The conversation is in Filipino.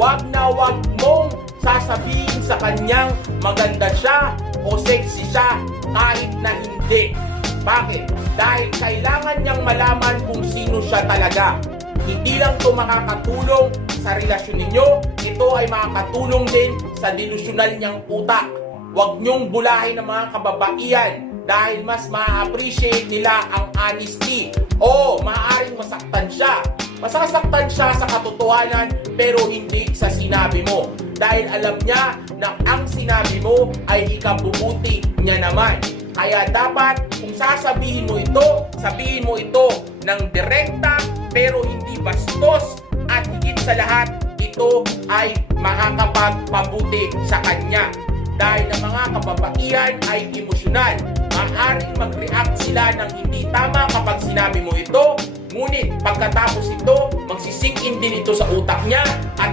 wag na wag mong sasabihin sa kanyang maganda siya o sexy siya kahit na hindi. Bakit? Dahil kailangan niyang malaman kung sino siya talaga. Hindi lang ito makakatulong sa relasyon ninyo, ito ay makakatulong din sa delusyonal niyang utak. Huwag niyong bulahin ng mga kababaihan dahil mas ma-appreciate nila ang honesty. O maaaring masaktan siya. Masasaktan siya sa katotohanan pero hindi sa sinabi mo. Dahil alam niya na ang sinabi mo ay ikabubuti niya naman. Kaya dapat kung sasabihin mo ito, sabihin mo ito ng direkta pero hindi bastos, at higit sa lahat ito ay makakapagpabuti sa kanya. Dahil ang mga kababaihan ay emosyonal. Maaaring mag-react sila ng hindi tama kapag sinabi mo ito, ngunit pagkatapos ito, magsisink in din ito sa utak niya at